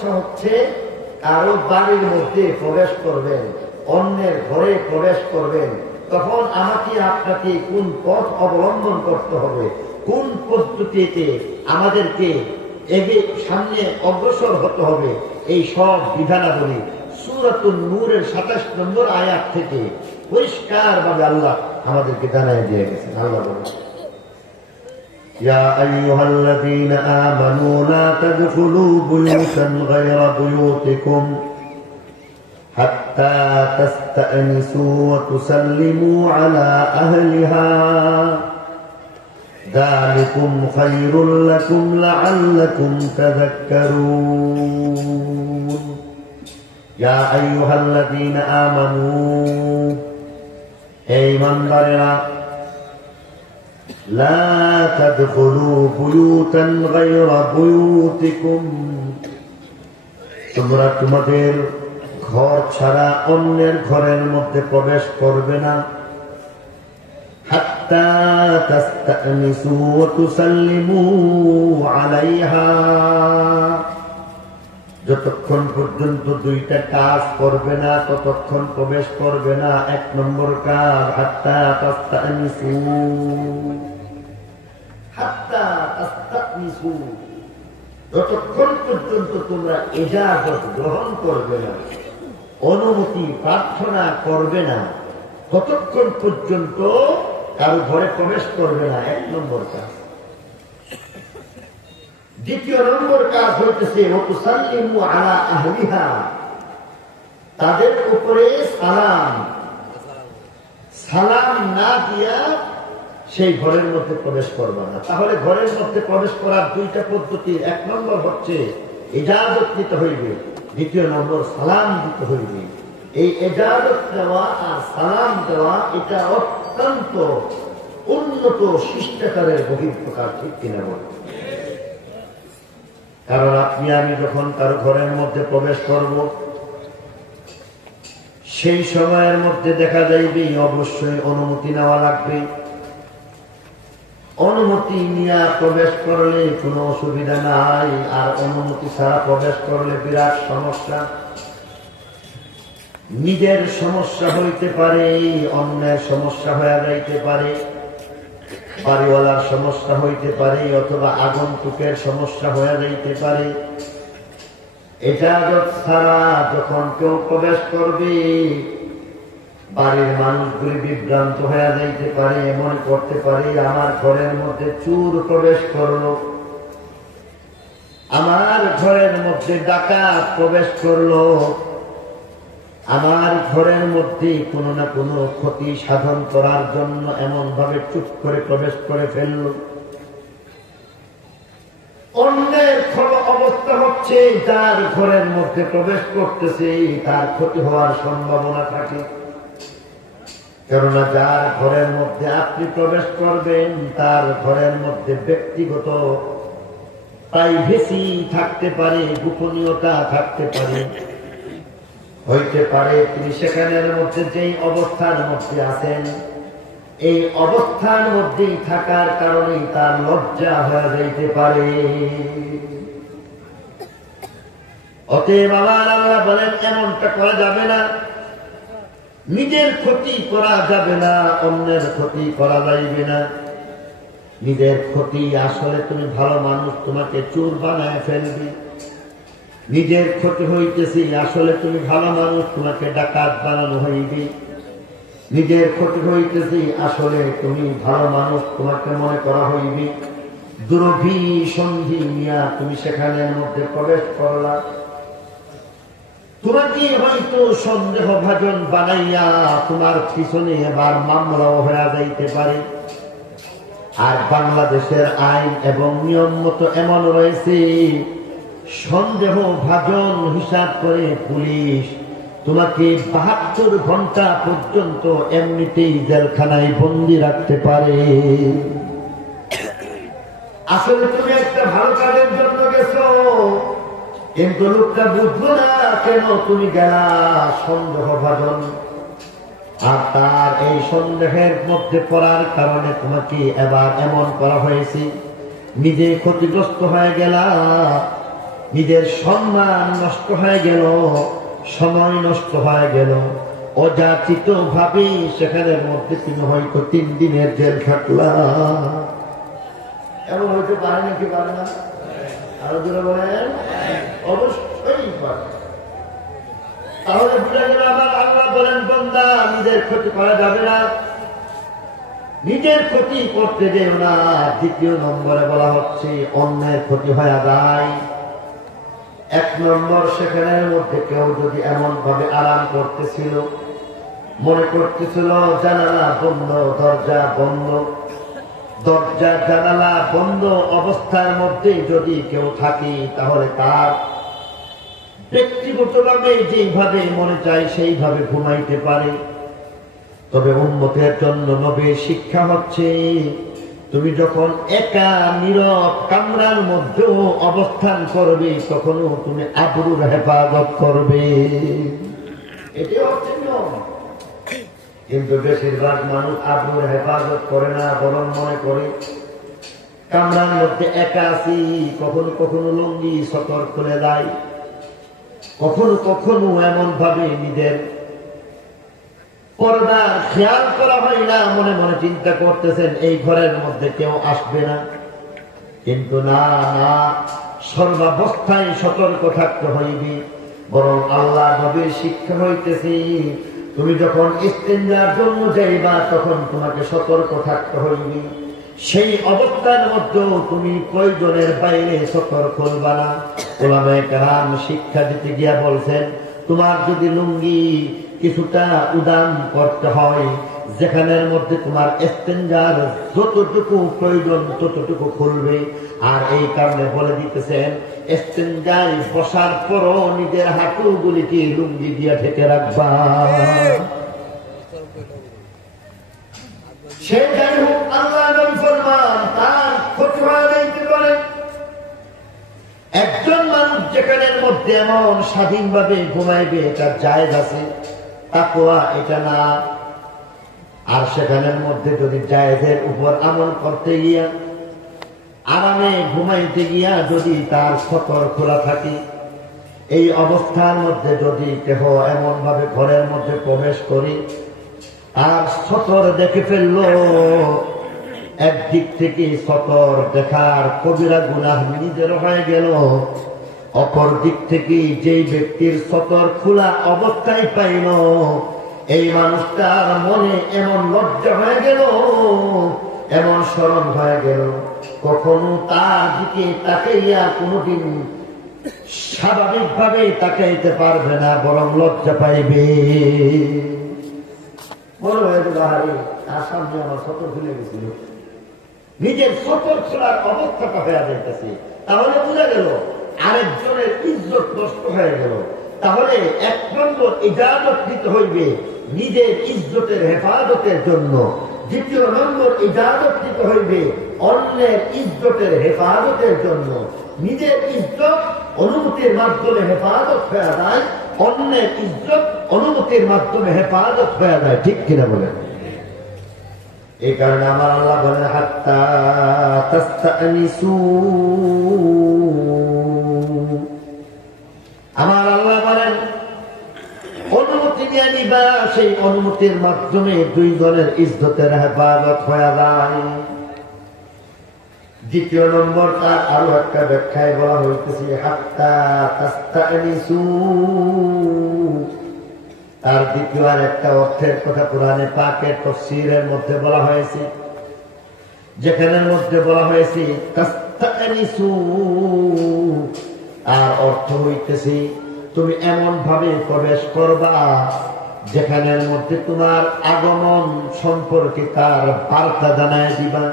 ইচ্ছা হচ্ছে কারো বাড়ির মধ্যে প্রবেশ করবেন, অন্যের ঘরে প্রবেশ করবেন, তখন আমাকে আপনাকে কোন পথ অবলম্বন করতে হবে, কোন পদ্ধতিতে আমাদেরকে সামনে অগ্রসর হতে হবে, এই সব বিধানাবলী সূরাতুন নূরের ২৭ নম্বর আয়াত থেকে পরিষ্কার ভাবে আল্লাহ আমাদেরকে জানাই দিয়ে গেছেন। আল্লাহ বলেন, يا أيها الذين آمنوا لا تدخلوا بيوتا غير بيوتكم حتى تستأنسوا وتسلموا على أهلها ذلكم خير لكم لعلكم تذكرون يا أيها الذين آمنوا إيماندارنا لا تدخلوا بيوتا غير بيوتكم তোমরা তোমাদের ঘর ছাড়া অন্যের ঘরের মধ্যে প্রবেশ করবে না হাত্তা তাস্তানিসু ওয়া তুসাল্লিমু আলাইহা যতক্ষণ পর্যন্ত দুইটা কাজ করবে না ততক্ষণ প্রবেশ করবে না। ১ নম্বর কাজ হাত্তা তাস্তানিসু, হাত্তা তাস্তানিসু যতক্ষণ পর্যন্ত তোমরা ইজাজত গ্রহণ করবে না, অনুমতি প্রার্থনা করবে না, ততক্ষণ পর্যন্ত কারো ঘরে প্রবেশ করবে না। ১ নম্বর কাজ। ২য় নম্বর কাজ হইতেছে ওয়াতুসাল্লিমু আলা আহলিহা, তাদের উপরে সালাম না দিয়া সেই ঘরের মধ্যে প্রবেশ করবা না। তাহলে ঘরের মধ্যে প্রবেশ করার 2টা পদ্ধতি। ১ নম্বর হচ্ছে ইজাজত দিতে হইবে, ২য় নম্বর সালাম দিতে হইবে। এই ইজাজত দেওয়া আর সালাম দেওয়া এটা অত্যন্ত উন্নত শিষ্টাচারের বহিঃপ্রকার, ঠিক কিনা বল? কারণ আপনি আমি যখন কারো ঘরের মধ্যে প্রবেশ করব সেই সময়ের মধ্যে দেখা যাইবে অবশ্যই অনুমতি নেওয়া লাগবে। অনুমতি নিয়ে প্রবেশ করলে কোনো অসুবিধা নাই, আর অনুমতি ছাড়া প্রবেশ করলে বিরাট সমস্যা। নিজের সমস্যা হইতে পারে, অন্যের সমস্যা হয়ে যাইতে পারে, বাড়িওয়ালার সমস্যা হইতে পারে, অথবা আগন্তুকের সমস্যা হয়ে যাইতে পারে। এটা ছাড়া যখন কেউ প্রবেশ করবে বাড়ির মানুষগুলি বিভ্রান্ত হয়ে যাইতে পারে, মনে করতে পারে আমার ঘরের মধ্যে চোর প্রবেশ করলো, আমার ঘরের মধ্যে ডাকাত প্রবেশ করলো, আমার ঘরের মধ্যে কোনো না কোনো ক্ষতি সাধন করার জন্য এমন ভাবে চুপ করে প্রবেশ করে ফেলল। অন্যের অবস্থা হচ্ছে যার ঘরের মধ্যে প্রবেশ করতেছে তার ক্ষতি হওয়ার সম্ভাবনা থাকে। কেননা যার ঘরের মধ্যে আপনি প্রবেশ করবেন তার ঘরের মধ্যে ব্যক্তিগত প্রাইভেসি থাকতে পারে, গোপনীয়তা থাকতে পারে। হইতে পারে তিনি সেখানের মধ্যে যেই অবস্থার মধ্যে আছেন এই অবস্থার মধ্যেই থাকার কারণে তার লজ্জা হয়ে যাইতে পারে। অতএব আমার আল্লাহ বলেন এমনটা করা যাবে না, নিজের ক্ষতি করা যাবে না, অন্যের ক্ষতি করা যাইবে না। নিজের ক্ষতি আসলে তুমি ভালো মানুষ, তোমাকে চোর বানায় ফেলবি। নিজের ক্ষতি হইতেছি আসলে তুমি ভালো মানুষ, তোমাকে ডাকাত বানানো হইবে। নিজের ক্ষতি হইতেছি আসলে তুমি ভালো মানুষ, তোমাকে মনে করা হইবে। দুরভি সন্ধি নিয়া তুমি সেখানের মধ্যে প্রবেশ করলা, তোমাকে হয়তো সন্দেহ ভাজন বানাইয়া তোমার পিছনে এবার মামলাও হয়ে যাইতে পারে। আর বাংলাদেশের আইন এবং নিয়ম মতো এমন রয়েছে, সন্দেহ ভাজন হিসাব করে পুলিশ তোমাকে ৭২ ঘন্টা পর্যন্ত এমনিতেই জেলখানায় বন্দি রাখতে পারে। আসলে তুমি একটা ভালো কাজের জন্য গেছো, কিন্তু লোকটা বুঝলো না কেন তুমি গেলা সন্দেহ ভাজন। আর তার এই সন্দেহের মধ্যে পড়ার কারণে তোমাকে এবার এমন করা হয়েছে, নিজে ক্ষতিগ্রস্ত হয়ে গেলা, নিজের সম্মান নষ্ট হয়ে গেল, সময় নষ্ট হয়ে গেল, অযাচিত ভাবে সেখানের মধ্যে তুমি হয়তো 3 দিনের জেল খাটলাম। এমন হইতে পারে নাকি পারে না? আরো দূরে বলেন, অবশ্যই পারে। তাহলে বুঝা গেল আমার আল্লাহ বলেন, বান্দা নিজের ক্ষতি করা যাবে না, নিজের ক্ষতি করতে যেও না। 2 নম্বরে বলা হচ্ছে অন্যের ক্ষতি হয়ে যায়। 1 নম্বর, সেখানের মধ্যে কেউ যদি এমন ভাবে আরাম করতেছিল, মনে করতেছিল জানালা বন্ধ, দরজা বন্ধ, দরজা জানালা বন্ধ অবস্থার মধ্যে যদি কেউ থাকে, তাহলে তার ব্যক্তিগতভাবে যেইভাবে মনে চায় সেইভাবে ঘুমাইতে পারে। তবে উম্মতের জন্য নবীর শিক্ষা হচ্ছে, তুমি যখন একা নীরব কামরার মধ্যেও অবস্থান করবে, তখনও তুমি আবরুর হেফাজত করবে। এটি হচ্ছে নিয়ম। কিন্তু বেশিরভাগ মানুষ আবরুর হেফাজত করে না, বরং মনে করে কামরার মধ্যে একা আছি, কখনো কখনো লুঙ্গি সতর খুলে যায়, কখনো কখনো এমন ভাবে নিজের পর্দা খেয়াল করা হয় না, মনে মনে চিন্তা করতেছেন এই ঘরের মধ্যে কেউ আসবে না। কিন্তু না না, সর্বাবস্থায় সতর্ক থাকতে হইবে। বরং আল্লাহ নবীর শিক্ষা হইতেছে, তুমি যখন ইস্তেঞ্জার জন্য যাইবা, তখন তোমাকে সতর্ক থাকতে হইবে। সেই অবস্থার মধ্যেও তুমি প্রয়োজনের বাইরে সতর খুলবা না। ওলামায়ে কেরাম শিক্ষা দিতে গিয়া বলছেন, তোমার যদি লুঙ্গি কিছুটা উদান করতে হয়, যেখানের মধ্যে তোমার ইস্তেঞ্জার যতটুকু প্রয়োজন ততটুকু খুলবে। আর এই কারণে বলে দিতেছেন, ইস্তেঞ্জায় বসার পরও নিজের হাঁটুগুলিকে লুঙ্গি দিয়ে ঢেকে রাখবা। সে যাই হোক, আল্লাহ নবী ফরমান, তার ক্ষতি হয়ে যাইতে পারে। একজন মানুষ যেখানের মধ্যে এমন স্বাধীনভাবে ঘুমাইবে, এটা জায়েজ আছে, তাকওয়া এটা না। আর সেখানের মধ্যে যদি জায়েজের উপর আমল করতে গিয়া, আরামে ঘুমাইতে গিয়া যদি তার সতর খোলা থাকে, এই অবস্থার মধ্যে যদি কেহ এমন ভাবে ঘরের মধ্যে প্রবেশ করি আর সতর দেখে ফেললো, একদিক থেকে সতর দেখার কবিরা গুনাহ নিজের হয়ে গেল, অপর দিক থেকে যেই ব্যক্তির সতর খোলা অবস্থায় পাইল, এই মানুষটার মনে এমন লজ্জা হয়ে গেল, এমন শরম হয়ে গেল, কখনো তার দিকে তাকাইয়া কোনোদিন স্বাভাবিকভাবে তাকাইতে পারবে না, বরং লজ্জা পাইবে। মনে হয়ে গেল, আরে তার সামনে আমার সতর খুলে গেছিল, নিজের সতর খোলার অবস্থাটা হয়ে যাইতেছে। তাহলে বোঝা গেল আরেকজনের ইজ্জত নষ্ট হয়ে গেল। তাহলে 1 নম্বর ইজাজত দিতে হইবে নিজের ইজ্জতের হেফাজতের জন্য। 2 নম্বর ইজাজত দিতে হইবে অন্যের ইজ্জতের হেফাজতের জন্য। নিজের ইজ্জত অনুমতির মাধ্যমে হেফাজত হয়ে যায়, অন্যের ইজ্জত অনুমতির মাধ্যমে হেফাজত হয়ে যায়। ঠিক কিনা বলেন? এই কারণে আমার আল্লাহ বলেন, হাত্তা তাস্তানিসু, আমার আল্লাহ বলেন অনুমতি নিয়ে নিবা, সেই অনুমতির মাধ্যমে 2 জনের ইজ্জতের হেফাজত হয়ে যায়। 2 নম্বরটা আরো একটা ব্যাখ্যায় বলা হইতেছে, হাত্তা তাস্তানিসু, তার দ্বিতীয় আর একটা অর্থের কথা কোরআনে পাকের তাফসীরের মধ্যে বলা হয়েছে, যেখানের মধ্যে বলা হয়েছে তাস্তানিসু, আর অর্থ হইতেছে তুমি এমন ভাবে প্রবেশ করবা যেখানের মধ্যে তোমার আগমন সম্পর্কে তার বার্তা জানায় দিবা।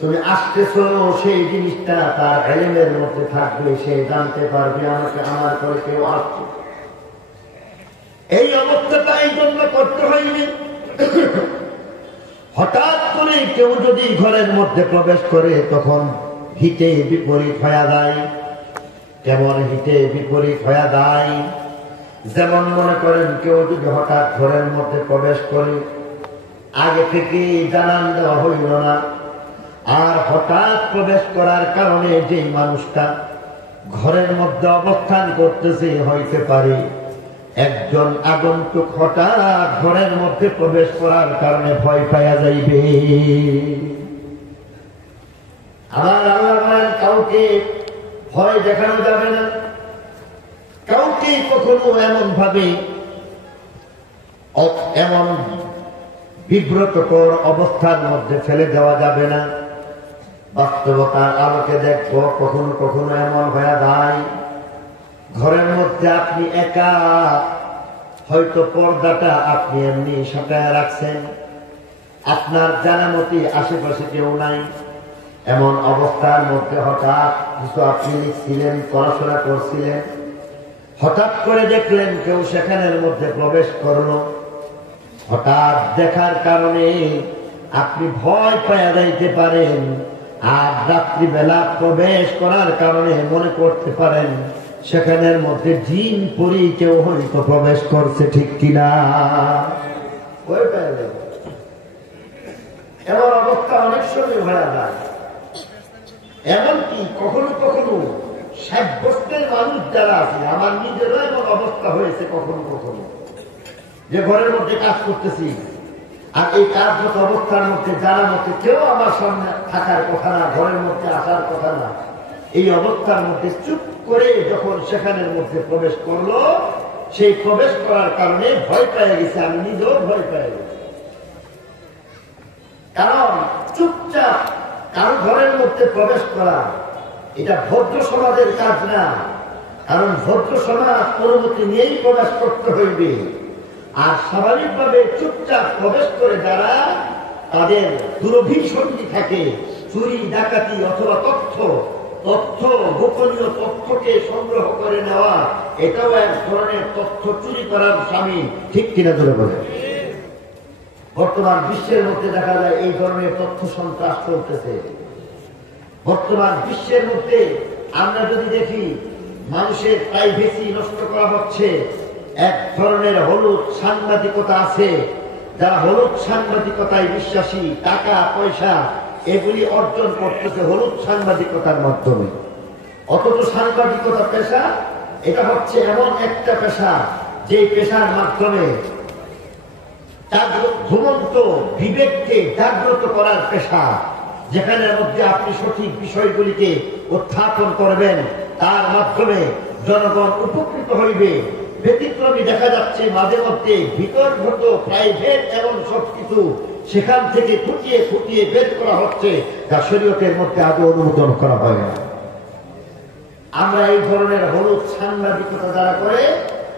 তুমি আসতেছ, সেই জিনিসটা তার ইলমের মধ্যে থাকবে, সে জানতে পারবে আমাকে আমার করে কেউ আসছে। এই অবস্থাটা এই জন্য করতে হয়নি। হঠাৎ করে কেউ যদি ঘরের মধ্যে প্রবেশ করে, তখন হিতে বিপরীত হয়ে যায়। কেমন হিতে বিপরীত হয়ে যায়? যেমন মনে করেন কেউ যদি হঠাৎ ঘরের মধ্যে প্রবেশ করে, আগে থেকে জানান দেওয়া হইল না, আর হঠাৎ প্রবেশ করার কারণে যেই মানুষটা ঘরের মধ্যে অবস্থান করতেছে, হইতে পারে একজন আগন্তুক হঠাৎ ঘরের মধ্যে প্রবেশ করার কারণে ভয় পাওয়া যাইবে। আমার আল্লাহ বলেন কাউকে ভয় দেখানো যাবে না, কাউকে কখনো এমন ভাবে এমন বিব্রতকর অবস্থার মধ্যে ফেলে দেওয়া যাবে না। বাস্তবতার আলোকে দেখবো কখনো কখনো এমন হয়ে যায় ঘরের মধ্যে আপনি একা, হয়তো পর্দাটা আপনি এমনি সাঁটায় রাখছেন, আপনার জানামতি আশেপাশে কেউ নাই, এমন অবস্থার মধ্যে হঠাৎ কিছু আপনি লিখছিলেন, পড়াশোনা করছিলেন, হঠাৎ করে দেখলেন কেউ সেখানের মধ্যে প্রবেশ করলো। হঠাৎ দেখার কারণে আপনি ভয় পেয়ে যাইতে পারেন, আর রাত্রিবেলা প্রবেশ করার কারণে মনে করতে পারেন সেখানের মধ্যে জিন পরি কেউ হয়তো প্রবেশ করছে, ঠিক কিনা? ভয় পেয়ে যাবে। এমন অবস্থা অনেক সময় হয়ে যায়। এমনকি কখনো কখনো সাব্যস্তের মানুষ যারা আছে, আমার নিজেরও এমন অবস্থা হয়েছে কখনো কখনো, যে ঘরের মধ্যে কাজ করতেছি আর এই কাজগত অবস্থার মধ্যে যারা মধ্যে কেউ আমার সামনে থাকার কথা না, ঘরের মধ্যে আসার কথা না, এই অবস্থার মধ্যে চুপ করে যখন সেখানের মধ্যে প্রবেশ করলো, সেই প্রবেশ করার কারণে ভয় পেয়ে গেছে, আমি নিজেও ভয় পেয়ে গেছি। কারণ চুপচাপ কারো ঘরের মধ্যে প্রবেশ করা এটা ভদ্র সমাজের কাজ না। কারণ ভদ্র সমাজ অনুমতি নিয়েই প্রবেশ করতে হইবে, আর স্বাভাবিকভাবে চুপচাপ প্রবেশ করে যারা তাদের দুরভিসন্ধি থাকে, চুরি ডাকাতি অথবা তথ্য গোপনীয় তথ্যকে সংগ্রহ করে নেওয়া, এটাও এক ধরনের তথ্য চুরি করার স্বামী, ঠিক কিনা ধরে বলে। বর্তমান বিশ্বের মধ্যে দেখা যায় এই ধরনের তথ্য সন্ত্রাস চলতেছে। বর্তমান বিশ্বের মধ্যে আমরা যদি দেখি মানুষের প্রাইভেসি নষ্ট করা হচ্ছে। এক ধরনের হলুদ সাংবাদিকতা আছে, যারা হলুদ সাংবাদিকতায় বিশ্বাসী, টাকা পয়সা এগুলি অর্জন করতেছে হলুদ সাংবাদিকতার মাধ্যমে। অথচ সাংবাদিকতা পেশা এটা হচ্ছে এমন একটা পেশা যে পেশার মাধ্যমে ঘুমন্ত বিবেককে জাগ্রত করার পেশা, যেখানের মধ্যে আপনি সঠিক বিষয়গুলিকে উত্থাপন করবেন, তার মাধ্যমে জনগণ উপকৃত হইবে। ব্যতিক্রমী দেখা যাচ্ছে মাঝে মধ্যে ভিতরগত প্রাইভেট এবং সবকিছু সেখান থেকে খুঁটিয়ে খুঁটিয়ে বের করা হচ্ছে, যা শরীয়তের মধ্যে আদৌ অনুমোদন করা হয় না। আমরা এই ধরনের হলুদ সাংবাদিকতা যারা করে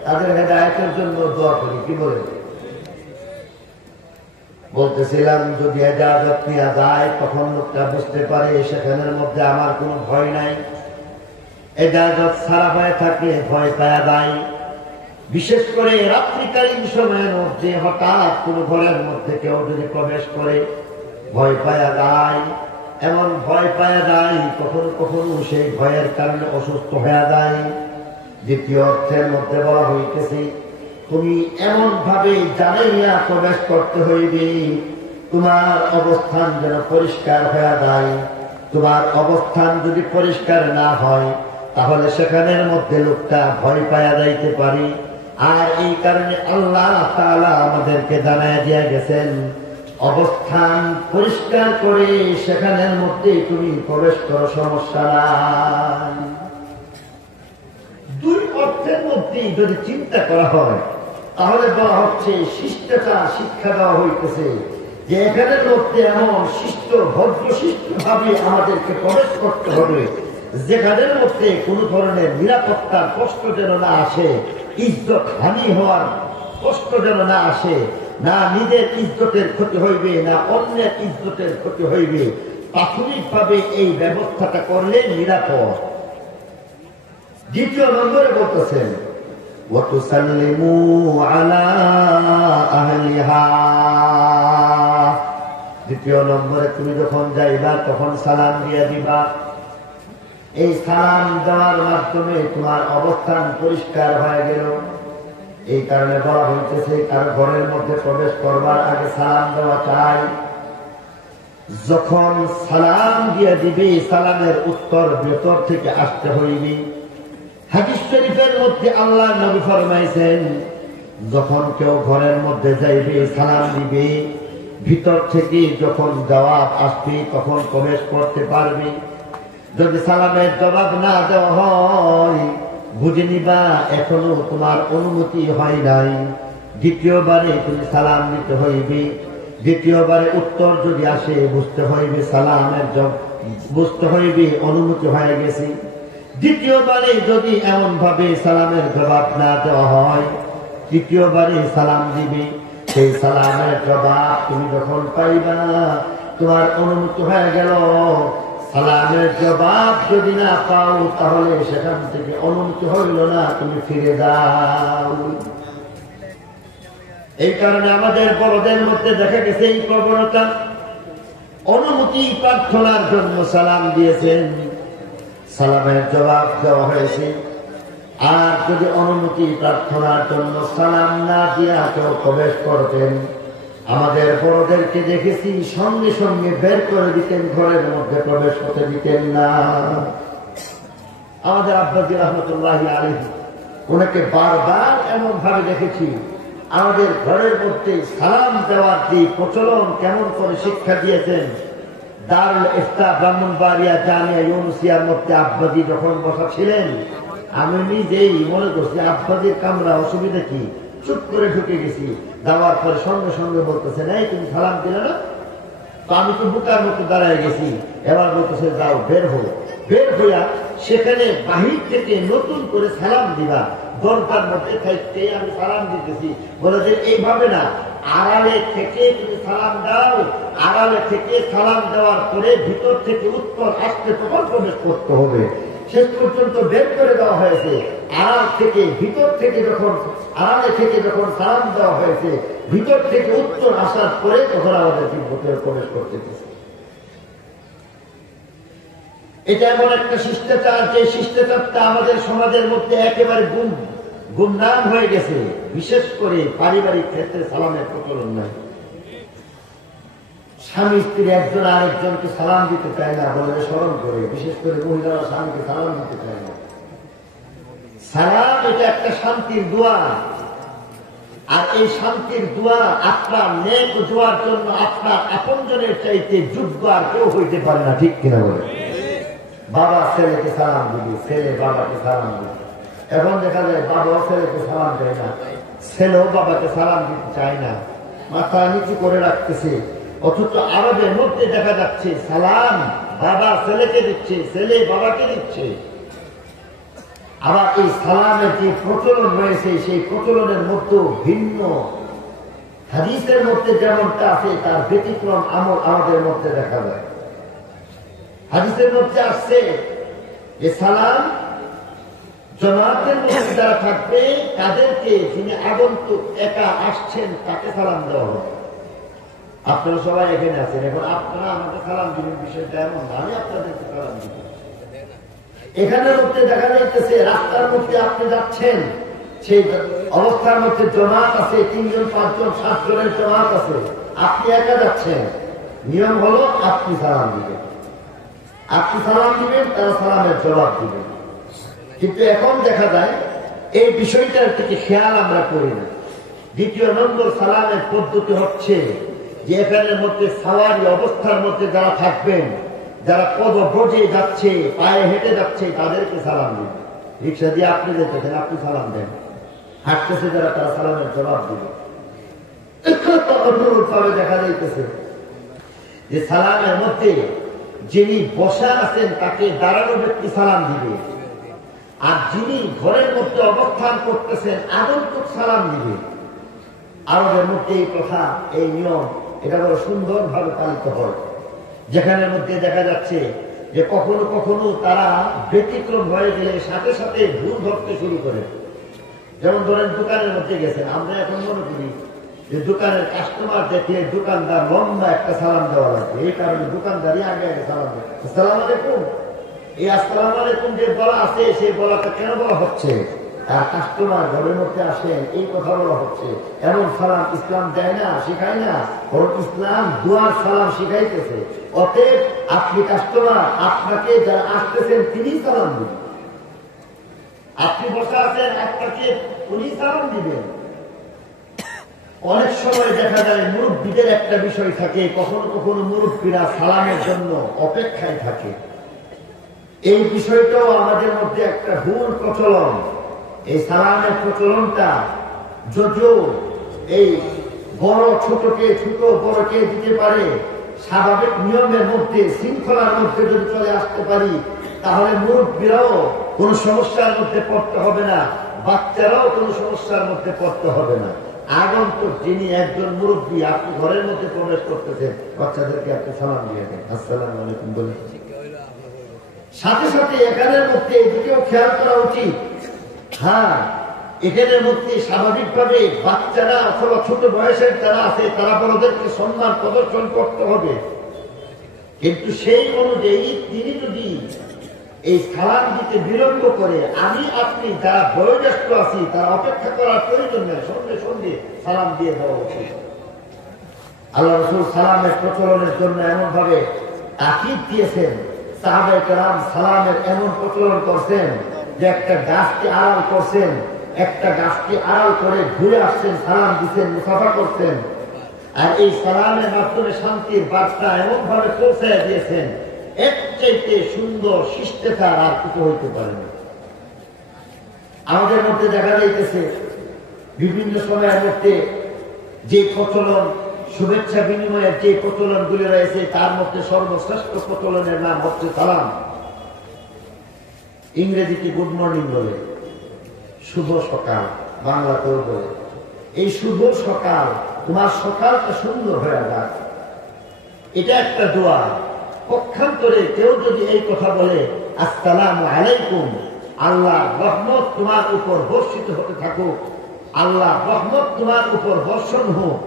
তাদের হেদায়েতের জন্য দোয়া করি। কি বলে বলতেছিলাম, যদি এজাজত নেওয়া যায় তখন লোকটা বুঝতে পারে সেখানের মধ্যে আমার কোনো ভয় নাই। এজাজত ছাড়া হয়ে থাকলে ভয় পাওয়া যায়। বিশেষ করে রাত্রিকালীন সময়ের মধ্যে হঠাৎ কোন ঘরের মধ্যে কেউ যদি প্রবেশ করে ভয় পাওয়া যায়। এমন ভয় পাওয়া যায় কখনো কখনো সেই ভয়ের কারণে অসুস্থ হয়ে যায়। দ্বিতীয় অর্থের মধ্যে বলা হইতেছে, তুমি এমন ভাবে জানাইয়া প্রবেশ করতে হইবে তোমার অবস্থান যেন পরিষ্কার হয়ে যায়। তোমার অবস্থান যদি পরিষ্কার না হয় তাহলে সেখানের মধ্যে লোকটা ভয় পাওয়া যাইতে পারে। আর এই কারণে আল্লাহ তাআলা আমাদেরকে জানায় দিয়ে গেছেন, অবস্থান পরিষ্কার করে সেখানের মধ্যে তুমি প্রবেশ করো, সমস্যা নাই। দুই অর্থের মধ্যেই যদি চিন্তা করা হয় তাহলে বলা হচ্ছে শিষ্টাচার শিক্ষা দেওয়া হইতেছে যে এখানের মধ্যে এমন শিষ্ট ভদ্র শিষ্ট ভাবে আমাদেরকে প্রবেশ করতে হবে যেখানের মধ্যে কোন ধরনের নিরাপত্তার কষ্ট যেন না আসে, ইজ্জত হানি হওয়ার কষ্ট যেন না আসে, না নিজের ইজ্জতের ক্ষতি হইবে না অন্যের ইজ্জতের ক্ষতি হইবে। প্রাথমিকভাবে এই ব্যবস্থাটা করলে নিরাপদ। দ্বিতীয় নম্বরে বলতেছেন, দ্বিতীয় নম্বরে তুমি যখন যাইবা তখন সালাম দিয়ে দিবা। এই সালাম দেওয়ার মাধ্যমে তোমার অবস্থান পরিষ্কার হয়ে গেল। এই কারণে বলা হইতেছে কারো ঘরের মধ্যে প্রবেশ করবার আগে সালাম দেওয়া চাই। যখন সালাম দিয়ে দিবি সালামের উত্তর ভেতর থেকে আসতে হইবে। হাদিস শরীফের মধ্যে আল্লাহ নবী ফরমাইছেন, যখন কেউ ঘরের মধ্যে যাইবে সালাম দিবে, ভিতর থেকে যখন জবাব আসবে তখন প্রবেশ করতে পারবে। যদি সালামের জবাব না দেওয়া হয়, বুঝে নিবা এখনো তোমার অনুমতি হয় নাই। দ্বিতীয়বারে তুমি সালাম দিতে হইবে। দ্বিতীয়বারে উত্তর যদি আসে, বুঝতে হইবে সালামের বুঝতে হইবে অনুমতি হয়ে গেছে। দ্বিতীয়বারে যদি এমন ভাবে সালামের জবাব না দেওয়া হয়, তৃতীয়বারে সালাম দিবে। সেই সালামের জবাব তুমি যখন পাইবা, তোমার অনুমতি হয়ে গেল। সালামের জবাব যদি না পাও, তাহলে সেখান থেকে অনুমতি হইল না, তুমি ফিরে যাও। এই কারণে আমাদের বড়দের মধ্যে দেখা গেছে এই প্রবণতা, অনুমতি প্রার্থনার জন্য সালাম দিয়েছেন, সালামের জবাব দেওয়া হয়েছে। আর যদি অনুমতি প্রার্থনার জন্য সালাম না দিয়া কেউ প্রবেশ করতেন, আমাদের বড়দেরকে দেখেছি সঙ্গে সঙ্গে বের করে দিতেন, ঘরের মধ্যে প্রবেশ করতে দিতেন না। আমাদের আব্বাজি রহমতুল্লাহ আলাইহি, ওনাকে বারবার এমন ভাবে দেখেছি, আমাদের ঘরের মধ্যে সালাম দেওয়ার যে প্রচলন কেমন করে শিক্ষা দিয়েছেন। দারুল ইফতা ব্রাহ্মণবাড়িয়া জামিয়া ইউনুসিয়ার মধ্যে আব্বাজি যখন বসা ছিলেন, আমি নিজেই মনে করছি আব্বাজির কামরা অসুবিধা কি, চুপ করে ঢুকে গেছি। যাওয়ার পরে সঙ্গে সঙ্গে বলতেছেন, এই তুমি সালাম দিলে না? তো আমি তো বুকার মতো দাঁড়ায় গেছি। এবার বলতেছে, যাও বের হো। বের হইয়া সেখানে বাহির থেকে নতুন করে সালাম দিবা। দরকার মধ্যে থাকতে আমি সালাম দিতেছি, বলে যে এইভাবে না, আড়ালে থেকে তুমি সালাম দাও। আড়ালে থেকে সালাম দেওয়ার পরে ভিতর থেকে উত্তর আসতে তখন প্রবেশ করতে হবে। শেষ পর্যন্ত বের করে দেওয়া হয়েছে। আড়াল থেকে ভিতর থেকে যখন আড়ালে থেকে যখন সালাম দেওয়া হয়েছে, ভিতর থেকে উত্তর আসার পরে তখন আমাদের ভিতরে প্রবেশ করতে দিয়েছে। এটা এমন একটা শিষ্টাচার, যে শিষ্টাচারটা আমাদের সমাজের মধ্যে একেবারে গুমনাম হয়ে গেছে। বিশেষ করে পারিবারিক ক্ষেত্রে সালামের প্রচলন নাই। স্বামী স্ত্রী একজন আরেকজনকে সালাম দিতে চায় না, বলে স্মরণ করে। বিশেষ করে মহিলারা স্বামীকে সালাম দিতে চায় না। সালাম এটা একটা শান্তির দোয়া, আর এই শান্তির দোয়া আপনার নেক দোয়ার জন্য আপনার আপনজনের চাইতে যোগ্য আর কেউ হইতে পারে না, ঠিক কিনা বলে? বাবা ছেলেকে সালাম দিবে, ছেলে বাবাকে সালাম দিবে। এখন দেখা যায় বাবাও ছেলেকে সালাম দেয় না, ছেলেও বাবাকে সালাম দিতে চায় না, মাথা নিচু করে রাখতেছে। অথচ আরবের মধ্যে দেখা যাচ্ছে সালাম বাবা ছেলেকে দিচ্ছে, ছেলে বাবাকে দিচ্ছে। আবার এই সালামের যে প্রচলন রয়েছে, সেই প্রচলনের মধ্যে ভিন্ন হাদিসের মধ্যে যেমনটা আছে, তার ব্যতিক্রম আমল আমাদের মধ্যে দেখা যায়। হাদিসের মধ্যে আসছে যে সালাম জামাতের মধ্যে যারা থাকবে, তাদেরকে যিনি আগন্তুক একা আসছেন তাকে সালাম দেওয়া হবে। আপনারা সবাই এখানে আছেন, এখন আপনারা আমাকে সালাম দিবেন, বিষয়টা এমন না, আমি আপনাদেরকে সালাম দিব। এখানের মধ্যে দেখা যাইতেছে রাস্তার মধ্যে আপনি যাচ্ছেন, সেই অবস্থার মধ্যে জমাত আছে, 3 জন 5 জন 7 জনের জমাত আছে, আপনি একা যাচ্ছেন। নিয়ম হলো আপনি সালাম দিবেন, আপনি সালাম দিবেন, তারা সালামের জবাব দিবেন। কিন্তু এখন দেখা যায় এই বিষয়টার থেকে খেয়াল আমরা করি না। 2 নম্বর সালামের পদ্ধতি হচ্ছে যে এখানের মধ্যে সাওয়ারি অবস্থার মধ্যে যারা থাকবেন, যারা পদব্রজে যাচ্ছে, পায়ে হেঁটে যাচ্ছে, তাদেরকে সালাম দিন। রিক্সা দিয়ে আপনি যেতেছেন, আপনি সালাম দেন। হাঁটতেছে যারা, তারা সালামের জবাব দিবে। অনুরূপভাবে দেখা যাইতেছে যে সালামের মধ্যে যিনি বসা আছেন তাকে দাঁড়ানো ব্যক্তি সালাম দিবে, আর যিনি ঘরের মধ্যে অবস্থান করতেছেন আগন্তুক সালাম দিবে। আরবের মধ্যে এই কথা, এই নিয়ম, এটা বড় সুন্দর ভাবে পালিত হয়। যেখানের মধ্যে দেখা যাচ্ছে যে কখনো কখনো তারা ব্যতিক্রম হয়ে গেলে সাথে সাথে ভুল ধরতে শুরু করে। যেমন ধরেন দোকানের মধ্যে গেছেন, আমরা এখন মনে করি যে দোকানের কাস্টমার দেখলে দোকানদার লম্বা একটা সালাম দেওয়া লাগবে, এই কারণে দোকানদারই আগে আগে সালাম দেয়, আসসালামু আলাইকুম। এই আসসালামু আলাইকুম যে বলা আছে, সেই বলাটা কেন বলা হচ্ছে? আর কাস্টমার ঘরের মধ্যে আসেন, এই কথা বলা হচ্ছে। এমন সালাম ইসলাম দেয় না, শিখায় না, বরং ইসলাম দুয়ার সালাম শিখাইতেছে। অতএব আপনি কাস্টমার, আপনাকে যারা আসতেছেন তিনি সালাম দিন। আপনি বসে আছেন, আপনাকে উনি সালাম দিবেন। অনেক সময় দেখা যায় মুরব্বীদের একটা বিষয় থাকে, কখনো কখনো মুরব্বীরা সালামের জন্য অপেক্ষায় থাকে। এই বিষয়টাও আমাদের মধ্যে একটা ভুল প্রচলন। এই সালামের প্রচলনটা যদিও এই বড় ছোটকে, ছোট বড়কে দিতে পারে, স্বাভাবিক নিয়মের মধ্যে শৃঙ্খলার মধ্যে যদি চলে আসতে পারি, তাহলে মুরব্বীরাও কোন সমস্যার মধ্যে পড়তে হবে না, বাচ্চারাও কোন সমস্যার মধ্যে পড়তে হবে না। আগন্তুক যিনি একজন মুরব্বী, আপনি ঘরের মধ্যে প্রবেশ করতেছেন, বাচ্চাদেরকে আপনি সালাম দিয়ে দেন, আসসালামু আলাইকুম বলে। সাথে সাথে এখানের মধ্যে এদিকেও খেয়াল করা উচিত। হ্যাঁ, এখানের মধ্যে স্বাভাবিকভাবে বাচ্চারা অথবা ছোট বয়সের যারা আছে তারা বড়দেরকে সম্মান প্রদর্শন করতে হবে, কিন্তু সেই অনুযায়ী তিনি যদি এই সালাম দিতে বিলম্ব করে, আমি আপনি যারা বয়োজ্যেষ্ঠ আছি তারা অপেক্ষা করার প্রয়োজন নেই, সঙ্গে সঙ্গে সালাম দিয়ে দেওয়া উচিত। আল্লাহ রাসূল সালামের প্রচলনের জন্য এমন ভাবে তাকিদ দিয়েছেন, সাহাবায়ে কেরাম সালামের এমন প্রচলন করছেন যে একটা গাছকে আড়াল করছেন, একটা গাছকে আড়াল করে ঘুরে আসছেন, সালাম দিচ্ছেন, মুসাফা করছেন। আর এই সালামের মাধ্যমে শান্তির বার্তা এমন ভাবে পৌঁছে দিয়েছেন, এর চাইতে সুন্দর শিষ্টাচার আর কিছু হইতে পারে না। আমাদের মধ্যে দেখা যাইতেছে বিভিন্ন সময়ের মধ্যে যে প্রচলন, শুভেচ্ছা বিনিময়ের যে প্রচলন গুলি রয়েছে, তার মধ্যে সর্বশ্রেষ্ঠ প্রচলনের নাম হচ্ছে সালাম। ইংরেজিতে গুড মর্নিং বলে, শুভ সকাল বাংলাতেও বলে। এই শুভ সকাল, তোমার সকালটা সুন্দর হয়ে যাক, এটা একটা দোয়া। পক্ষান্তরে কেউ যদি এই কথা বলে, আসসালামু আলাইকুম, আল্লাহ রহমত তোমার উপর বর্ষিত হতে থাকুক, আল্লাহ রহমত তোমার উপর বর্ষণ হোক,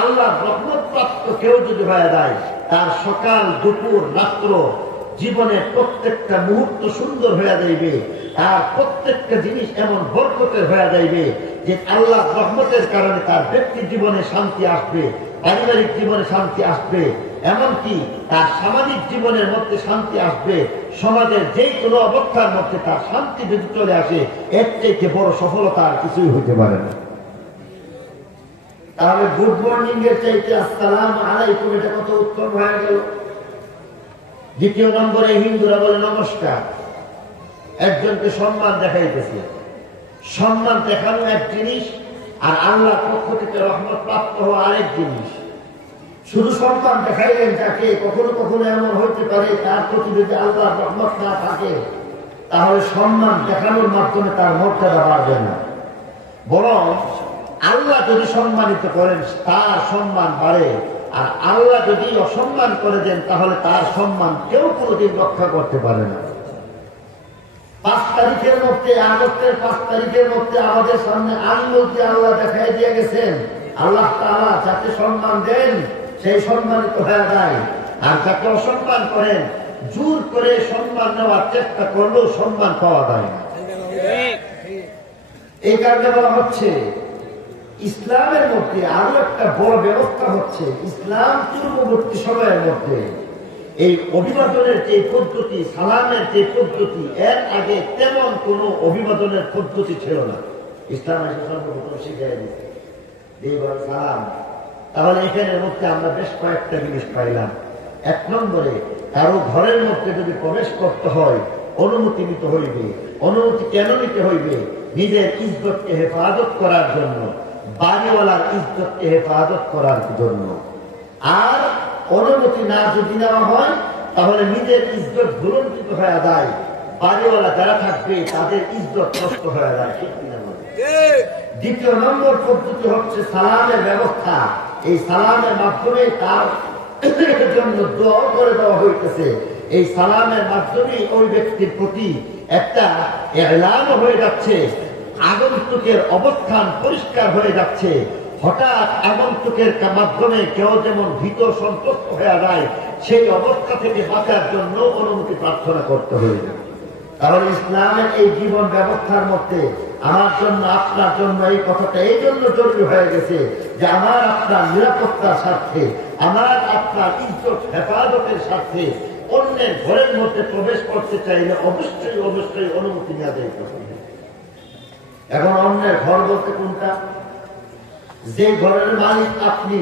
আল্লাহ রহমত প্রাপ্ত কেউ যদি হয়ে যায়, তার সকাল দুপুর রাত্র জীবনের প্রত্যেকটা মুহূর্ত সুন্দর হয়ে যাইবে, তার প্রত্যেকটা জিনিস এমন বরকতের হয়ে যাইবে যে আল্লাহ রহমতের কারণে তার ব্যক্তি জীবনে শান্তি আসবে, পারিবারিক জীবনে শান্তি আসবে, এমনকি তার সামাজিক জীবনের মধ্যে শান্তি আসবে। সমাজের যে কোনো অবস্থার মধ্যে তার শান্তি যদি চলে আসে, এর থেকে বড় সফলতা আর কিছুই হইতে পারে না। তাহলে গুড মর্নিং এর চাইতে আসসালামু আলাইকুম এটা কত উত্তম হয়ে গেল। দ্বিতীয় নম্বরে হিন্দুরা বলে নমস্কার, একজনকে সম্মান দেখাইতেছে। সম্মান দেখানো এক জিনিস, আর আল্লাহর পক্ষ থেকে রহমত প্রাপ্ত হওয়া আরেক জিনিস। শুধু সম্মান দেখাইলেন তাকে, কখনো কখনো এমন হইতে পারে তার প্রতি যদি আল্লাহর রহমত না থাকে, তাহলে সম্মান দেখানোর মাধ্যমে তার মর্যাদা বাড়বে না, বরং আল্লাহ যদি সম্মানিত করেন তার সম্মান বাড়ে, আর আল্লাহ যদি অসম্মান করে দেন তাহলে তার সম্মান কেউ কোনোদিন রক্ষা করতে পারে না। 5 তারিখের মধ্যে, আগস্টের 5 তারিখের মধ্যে আমাদের সামনে আনমলকে আল্লাহ দেখাই দিয়ে গেছেন। আল্লাহ তাআলা যাকে সম্মান দেন সেই সম্মানিত হয়ে যায়, আর যাকে অসম্মান করেন, জোর করে সম্মান নেওয়ার চেষ্টা করলেও সম্মান পাওয়া যায় না। এই কারণে বলা হচ্ছে ইসলামের মধ্যে আরো একটা বড় ব্যবস্থা হচ্ছে, ইসলাম পূর্ববর্তী সময়ের মধ্যে এই অভিবাদনের যে পদ্ধতি, সালামের যে পদ্ধতি, এর আগে তেমন কোন অভিবাদনের পদ্ধতি ছিল না। ইসলাম এসে সর্বপ্রথম শিখিয়ে দিচ্ছে এইবার সালাম। তাহলে এখানের মধ্যে আমরা বেশ কয়েকটা জিনিস পাইলাম। 1 নম্বরে, কারো ঘরের মধ্যে যদি প্রবেশ করতে হয় অনুমতি নিতে হইবে। অনুমতি কেন নিতে হইবে? নিজের ইজ্জতকে হেফাজত করার জন্য, বাড়িওয়ালার ইজ্জতকে হেফাজত করার জন্য। আর অনুমতি না যদি নেওয়া হয় তাহলে নিজের ইজ্জত ভুলণ্ঠিত হয়ে যায়, বাড়িওয়ালা যারা থাকবে তাদের ইজ্জত নষ্ট হয়ে যায়। ঠিক কিনা? দ্বিতীয় নম্বর পদ্ধতি হচ্ছে সালামের ব্যবস্থা। এই সালামের মাধ্যমে তার জন্য দোয়া করে দেওয়া হইতেছে। এই সালামের মাধ্যমে ওই ব্যক্তির প্রতি একটা এলান হয়ে যাচ্ছে, আগন্তুকের অবস্থান পরিষ্কার হয়ে যাচ্ছে। হঠাৎ আগন্তুকের মাধ্যমে কেউ যেমন ভীত সন্তুষ্ট হয়ে যায়, সেই অবস্থা থেকে বাঁচার জন্য অনুমতি প্রার্থনা করতে হইবে। কারণ ইসলামের এই জীবন ব্যবস্থার মধ্যে আমার জন্য, আপনার জন্য এই কথাটা এই জন্য জরুরি হয়ে গেছে যে আমার আপনার নিরাপত্তার স্বার্থে, আমার আপনার ইজ্জত হেফাজতের স্বার্থে অন্যের ঘরের মধ্যে প্রবেশ করতে চাইলে অবশ্যই অবশ্যই অনুমতি নেওয়া যাইতে হবে। এখন অন্যের ঘর বলতে কোনটা? যে ঘরের মালিক আপনি,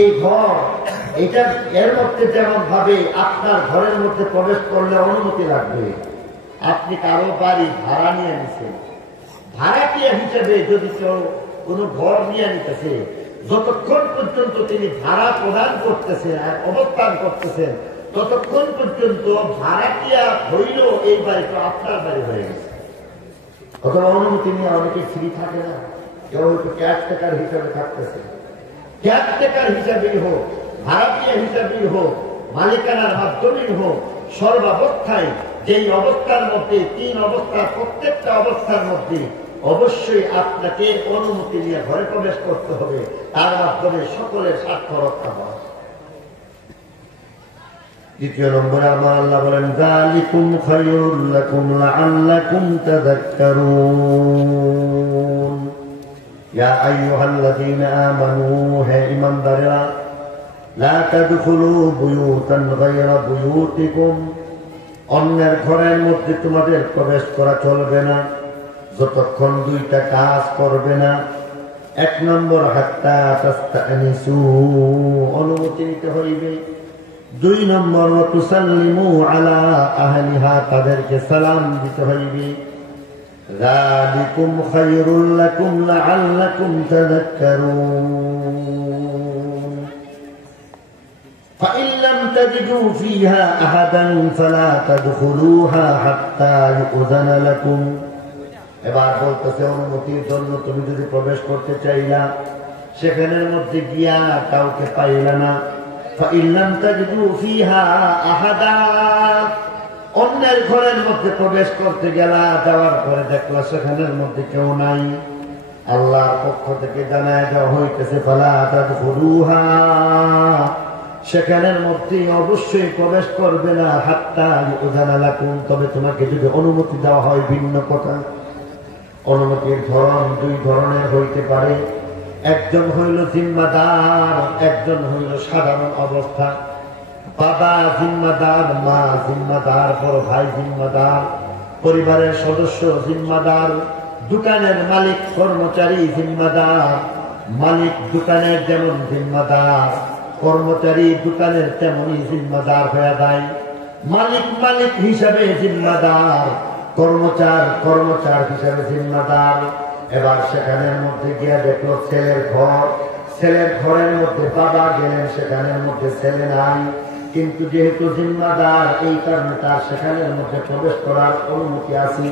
এই ঘর, এটা এর মধ্যে যেমন ভাবে আপনার ঘরের মধ্যে প্রবেশ করলে অনুমতি লাগবে। আপনি কারো বাড়ি ভাড়া নিয়ে নিছেন, ভাড়াটিয়া হিসেবে যদি কেউ কোন ঘর নিয়ে নিতেছে, যতক্ষণ পর্যন্ত তিনি ভাড়া প্রদান করতেছেন আর অবস্থান করতেছেন, ততক্ষণ পর্যন্ত ভাড়াটিয়া হইল এই বাড়িটা আপনার বাড়ি হয়ে গেছে। অথবা অনুমতি নিয়ে অনেকে ফ্রি থাকে না, কেউ হয়তো ক্যাশটেকার হিসাবে থাকতেছে। ক্যাশটেকার হিসাবেই হোক, ভাড়াটিয়া হিসাবেই হোক, মালিকানার মাধ্যমেই হোক, সর্বাবস্থায় যেই অবস্থার মধ্যে, তিন অবস্থার প্রত্যেকটা অবস্থার মধ্যে অবশ্যই আপনাকে অনুমতি নিয়ে ঘরে প্রবেশ করতে হবে, তার মাধ্যমে সকলের স্বার্থ রক্ষা হয়। দ্বিতীয় নম্বরে আমার আল্লাহ বলেন, যালিকুম খায়রুল লাকুম লাআল্লাকুম তাযাক্কারুন। ইয়া আইয়ুহাল্লাযীনা আমানু, হে ঈমানদারেরা, লা তাদখুলু বুয়ুতান গায়রা বুয়ুতিকুম, অন্যের ঘরের মধ্যে তোমাদের প্রবেশ করা চলবে না যতক্ষণ দুইটা কাজ করবে না। এক নম্বর, হাত্তা তাস্তানিসু, অনুমতি নিতে হইবে। দুই নম্বর, ওয়া তুসাল্লিমু আলা আহলিহা, তাদেরকে সালাম দিতে হইবে। যালিকুম খায়রুল লাকুম লাআল্লাকুম তাযাক্কারুন। فإن لم تجدوا فيها أحدا فلا تدخلوها حتى يؤذن لكم। এবার বলতেছে, অনুমতির জন্য তুমি যদি প্রবেশ করতে চাইলা, সেখানের মধ্যে গিয়া কাউকে পাইলা না, فإن لم تجدوا فيها أحدا, অন্যের ঘরের মধ্যে প্রবেশ করতে গেলা, যাওয়ার পরে দেখলা সেখানের মধ্যে কেউ নাই, আল্লাহর পক্ষ থেকে জানায় দেওয়া হইতেছে, ফালা তাদখুলুহা, সেখানের মধ্যে অবশ্যই প্রবেশ করবে না, হাত্তা ইউযানা লাকুম, তবে তোমাকে যদি অনুমতি দেওয়া হয় ভিন্ন কথা। অনুমতির ধরন দুই ধরনের হইতে পারে, একজন হইল জিম্মাদার, একজন হইল সাধারণ অবস্থা। বাবা জিম্মাদার, মা জিম্মাদার, বড় ভাই জিম্মাদার, পরিবারের সদস্য জিম্মাদার, দোকানের মালিক কর্মচারী জিম্মাদার। মালিক দোকানের যেমন জিম্মাদার, কর্মচারী দোকানের তেমনই জিম্মাদার হয়ে যায়। মালিক মালিক হিসাবে জিম্মাদার, কর্মচার হিসাবে জিম্মাদার। এবার সেখানের মধ্যে গিয়া দেখলো ছেলের ঘর, ছেলের ঘরের মধ্যে বাবা গেলেন, সেখানের মধ্যে ছেলে নাই, কিন্তু যেহেতু জিম্মাদার, এই কারণে তার সেখানের মধ্যে প্রবেশ করার অনুমতি আছে।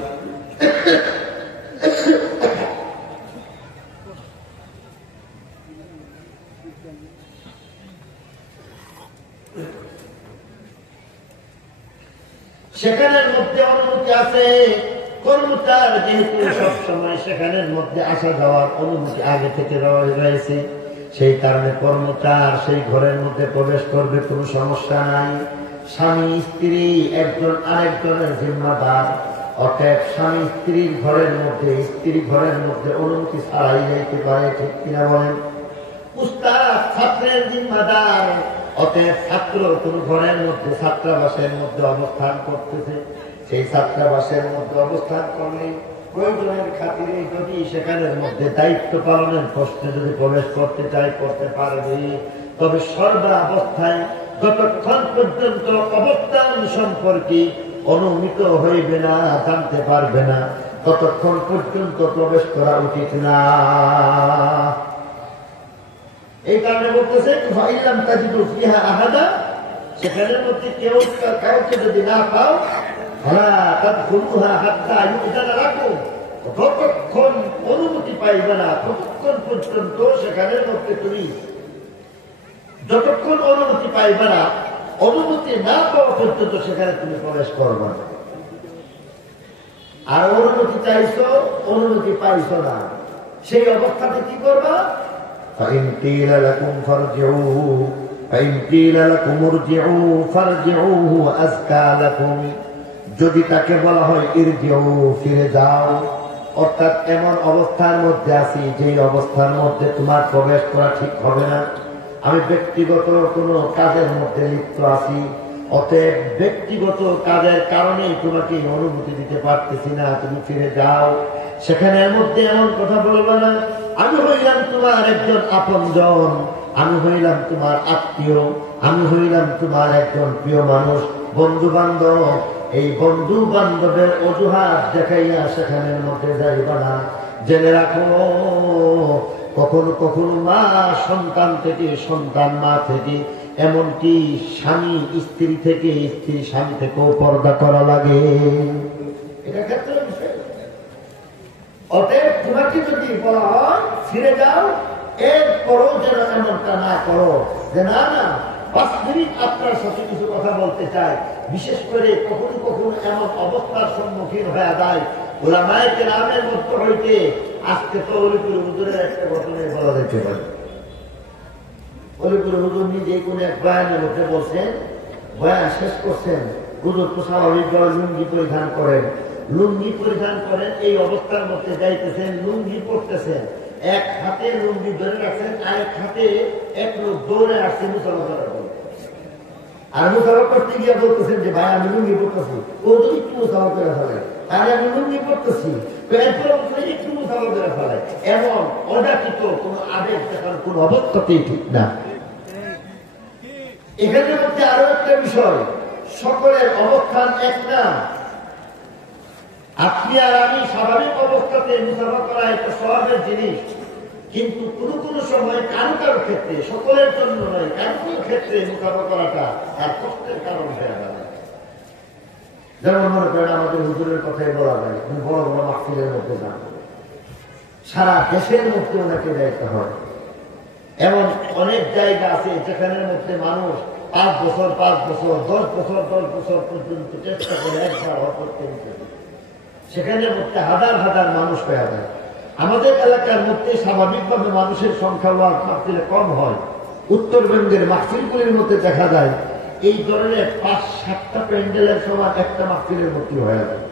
সেখানের মধ্যে অনুমতি আছে। কর্মচার যেহেতু সবসময় সেখানের মধ্যে আসা যাওয়ার অনুমতি আগে থেকে রয়েছে, সেই কারণে কর্মচার সেই ঘরের মধ্যে প্রবেশ করবে, কোনো সমস্যা নাই। স্বামী স্ত্রী একজন আরেকজনের জিম্মাদার, অতএব স্বামী স্ত্রীর ঘরের মধ্যে, স্ত্রী ঘরের মধ্যে অনুমতি ছাড়াই যাইতে পারে, ঠিক কিনা বলেন? উস্তাদ ছাত্রের জিম্মাদার, অতএব ছাত্র কোন ঘরের মধ্যে ছাত্রাবাসের মধ্যে অবস্থান করতেছে, সেই ছাত্রাবাসের মধ্যে অবস্থান করলে প্রয়োজনের খাতিরে যদি সেখানের মধ্যে দায়িত্ব পালনের প্রশ্নে যদি প্রবেশ করতে চায় করতে পারবে, তবে সর্বাবস্থায় যতক্ষণ পর্যন্ত অবস্থান সম্পর্কে অনুমিত হইবে না, জানতে পারবে না, ততক্ষণ পর্যন্ত প্রবেশ করা উচিত না। এই কারণে বলতেছে, ফাইলাম তাজিদু ফিহা আহাদা, সেখানের মধ্যে কেউ কাউকে যদি না পাও, ফালা তাদখুলুহা হাত্তা ইউযানা লাকুম, যতক্ষণ অনুমতি পাইবে না ততক্ষণ পর্যন্ত সেখানের মধ্যে তুমি, যতক্ষণ অনুমতি পাইবে না, অনুমতি না পাওয়া পর্যন্ত সেখানে তুমি প্রবেশ করবে না। আর অনুমতি চাইছো, অনুমতি পাইছো না, সেই অবস্থাতে কি করবা? فإن قيل لكم فارجعوا فإن قيل لكم ارجعوا فارجعوا هو أزكى لكم, যদি তাকে বলা হয় ইরজিউ, ফিরে যাও, অর্থাৎ এমন অবস্থার মধ্যে আছি যে অবস্থার মধ্যে তোমার প্রবেশ করা ঠিক হবে না, আমি ব্যক্তিগত কোনো কাজের মধ্যে লিপ্ত আছি, অতএব ব্যক্তিগত কাজের কারণেই তোমাকে অনুমতি দিতে পারতেছি না, তুমি ফিরে যাও। সেখানের মধ্যে এমন কথা বলবে না, আমি হইলাম তোমার একজন আপনজন, আমি হইলাম তোমার আত্মীয়, আমি হইলাম তোমার একজন প্রিয় মানুষ, বন্ধু বান্ধব। এই বন্ধু বান্ধবের অজুহাত দেখাইয়া সেখানের মধ্যে যাইবা না। জেনে রাখো, কখনো কখনো মা সন্তান থেকে, সন্তান মা থেকে, এমনকি স্বামী স্ত্রী থেকে, স্ত্রী স্বামী থেকেও পর্দা করা লাগে। এটা ক্ষেত্রে বিষয়। অতএব তোমাকে যদি বলা হয় ফিরে যাও, এরপরও যেন এমনটা না করো যে না না 5 মিনিট আপনার সাথে কিছু কথা বলতে চাই। বিশেষ করে কখনো কখনো এমন অবস্থার সম্মুখীন হয়ে যায়, উলামায়ে কেরামের মধ্যে হইতে আজকে তো অলিপুর হুজুরের একটা ঘটনায় বলা যেতে পারে। অলিপুর হুজুর নিজে কোন এক বয়ানের মধ্যে বলছেন, বয়ান শেষ করছেন, হুজুর তো স্বাভাবিকভাবে লুঙ্গি পরিধান করেন, লুঙ্গি পরিধান করেন, এই অবস্থার মধ্যে যাইতেছেন, লুঙ্গি পড়তেছেন, এক হাতে লুঙ্গি ধরে রাখছেন, আরেক হাতে এক লোক দৌড়ে আসছে মুসাফা করার জন্য। আর মুসাফা করতে গিয়ে বলতেছেন যে ভাই আমি লুঙ্গি পড়তেছি, ও যদি একটু মুসাফা করে ফেলে, তাহলে আমি লুঙ্গি পড়তেছি, একটু মুসাফা করে ফেলে। এমন অযাচিত কোন আদেশ দেখার কোন অবস্থাতেই ঠিক না। এখানের মধ্যে আরো একটা বিষয়, সকলের অবস্থান এক না। আপনি আর আমি স্বাভাবিক অবস্থাতে মুসাফা করা একটা স্বভাবের জিনিস, কিন্তু কোনো কোনো সময় কারো কারো ক্ষেত্রে, সকলের জন্য নয়, কারো কারো ক্ষেত্রে মুসাফা করাটা আর কষ্টের কারণ হয়ে যাবে। যেমন মনে করেন আমাদের হুজুরের কথাই বলা যায়, বড় বড় মাহফিলের মধ্যে যান, সারা দেশের মধ্যে ওনাকে যাইতে হয়। এমন অনেক জায়গা আছে যেখানের মধ্যে মানুষ 5 বছর 5 বছর 10 বছর 10 বছর পর্যন্ত চেষ্টা করে একবার হজ করতে দিতে, সেখানের মধ্যে হাজার হাজার মানুষ হয়ে যায়। আমাদের এলাকার মধ্যে স্বাভাবিকভাবে মানুষের সংখ্যা মাহফিলে কম হয়। উত্তরবঙ্গের মাহফিলগুলির মধ্যে দেখা যায় এই ধরনের 5-7টা প্যান্ডেলের সমান একটা মাহফিলের মধ্যে হয়ে যায়।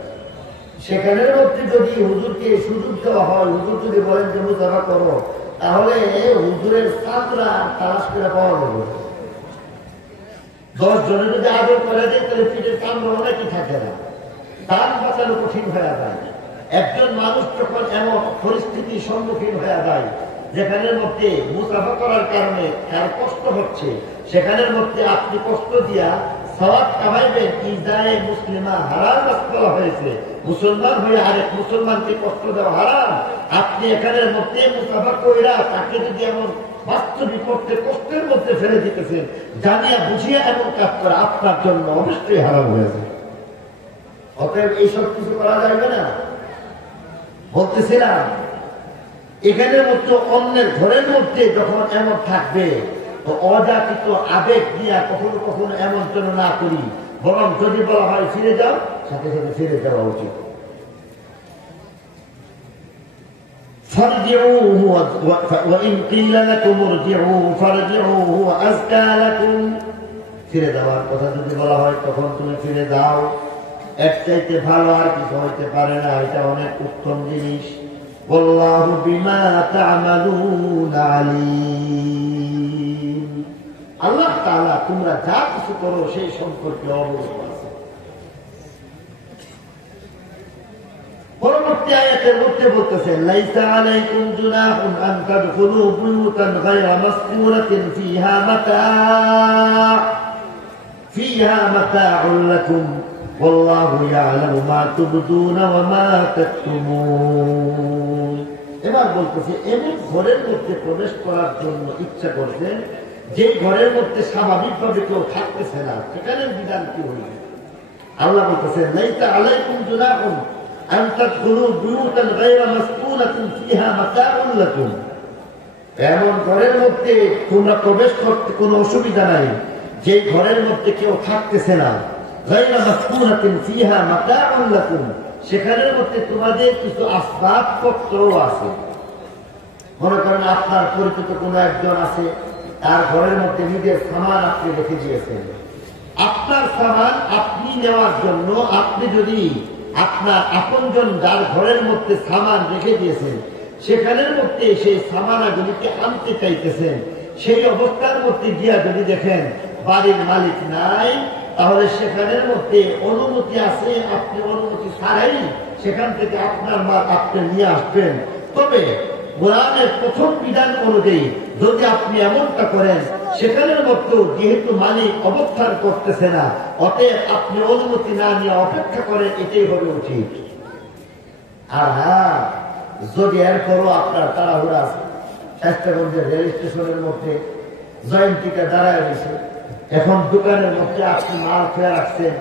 সেখানের মধ্যে যদি হুজুরকে সুযোগ দেওয়া হয়, হুজুর যদি বলেন যে মুসাফা করো, তাহলে হুজুরের ছাত্রা তালাশ করে পাওয়া যাবে। 10 জনে যদি আদর করে দেয় তাহলে পিঠের কামড় অনেকই থাকে না, দান বাঁচানো কঠিন হয়ে যায়। একজন মানুষ যখন এমন পরিস্থিতির সম্মুখীন হয়ে যায় যেখানের মধ্যে মুসাফা করার কারণে তার কষ্ট হচ্ছে, সেখানের মধ্যে আপনি কষ্ট দিয়া সওয়াব কামাইবেন, ইজায়ে মুসলিমা হারাম বলা হয়েছে, মুসলমান হয়ে আরেক মুসলমানকে কষ্ট দেওয়া হারাম। আপনি এখানের মধ্যে মুসাফা কইরা তাকে যদি এমন বাস্তবিক করতে কষ্টের মধ্যে ফেলে দিতেছেন, জানিয়া বুঝিয়া এমন কাজ করা আপনার জন্য অবশ্যই হারাম হয়েছে। অতএব এইসব কিছু করা যাবে না। বলতেছিলাম এখানের মধ্যে অন্যের ঘরের মধ্যে যখন এমন থাকবে, তো অযাচিত আবেগ দিয়া কখনো কখনো এমন যেন না করি, বরং যদি বলা হয় ফিরে যাও, সাথে সাথে ফিরে যাওয়া উচিত। ফিরে যাওয়ার কথা যদি বলা হয় তখন তুমি ফিরে যাও, এর চাইতে ভালো আর কিছু হইতে পারে না, এটা অনেক উত্তম জিনিস। আল্লাহু বিমা তা'মালুনা আলীম, আল্লাহ তাআলা তোমরা যা কিছু করো সেই সম্পর্কে অবগত আছে। পরবর্তী আয়াতের মধ্যে বলতেছেন লাইসা আলাইকুম জুনাহুন আন তাদখুলু বুয়ুতান গায়রা মাসকুরাতিন ফিহা মাতাউন লাকুম ওয়াল্লাহু ইয়ালামু মা তুবদুনা ওয়া মা তাকতুমুন। এবার বলতেছে এমন ঘরের মধ্যে প্রবেশ করার জন্য ইচ্ছা করছেন যে ঘরের মধ্যে স্বাভাবিকভাবে কেউ থাকতেছে না, সেখানে বিধান কি হইবে? আল্লাহ বলতেছেন লাইসা আলাইকুম জুনাহুন আন তাদখুলু বুয়ুতান গায়রা মাসকুনাতিন ফিহা মাতাউন লাকুম, এমন ঘরের মধ্যে তোমরা প্রবেশ করতে কোনো অসুবিধা নাই যে ঘরের মধ্যে কেউ থাকতেছে না, সেখানের মধ্যে তোমাদের কিছু আসবাবপত্রও আছে। মনে করেন আপনার পরিচিত কোন একজন আছে, তার ঘরের মধ্যে নিজের সামান আপনি রেখে দিয়েছেন, আপনার সামান আপনি নেওয়ার জন্য আপনি যদি আপনার আপনজন যার ঘরের মধ্যে সামান রেখে দিয়েছেন সেখানের মধ্যে সেই সামানাগুলিকে আনতে চাইতেছেন, সেই অবস্থার মধ্যে গিয়া যদি দেখেন বাড়ির মালিক নাই, তাহলে সেখানের মধ্যে অনুমতি আছে, আপনি অনুমতি ছাড়াই সেখান থেকে আপনার মাল আপনি নিয়ে আসবেন। তবে কোরআনের প্রথম বিধান অনুযায়ী যদি আপনি এমনটা করেন, সেখানের মধ্যেও যেহেতু মালিক অবস্থান করতেছে না, অতএব আপনি অনুমতি না নিয়ে অপেক্ষা করেন, এটাই হবে উচিত। আর হ্যাঁ, যদি এরপরও আপনার তাড়াহুড়া স্বাস্থ্যগঞ্জের রেল স্টেশনের মধ্যে জয়ন্তীকে দাঁড়ায় রয়েছে, এখন দোকানের মধ্যে আপনি মাল ফেলে রাখছেন,